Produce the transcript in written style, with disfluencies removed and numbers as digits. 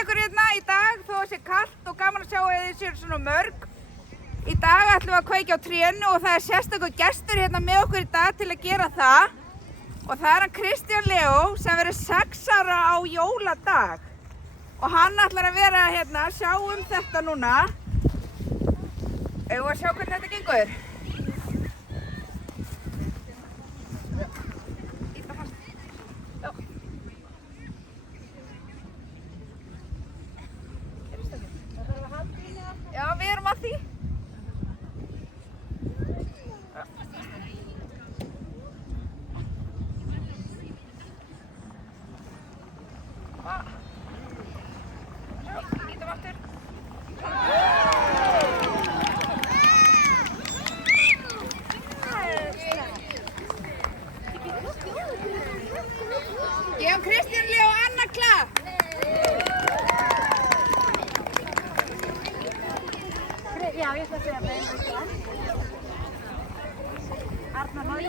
ykkur hérna í dag þó að sé kalt og gaman að sjá að þið séu svona mörg. Í dag ætlum við að kveikja á trénu og það er sérstakur gestur hérna með okkur í dag til að gera það. Og það er hann Kristján Leó sem verður 6 ára á jóladag. Og hann ætlar að vera hérna, sjá þetta núna. Eigum við að sjá hvernig þetta gengur? Já, við erum að því. Lítum aftur. Gefum Kristján Leó annað klapp. Já, ég ætla að segja það.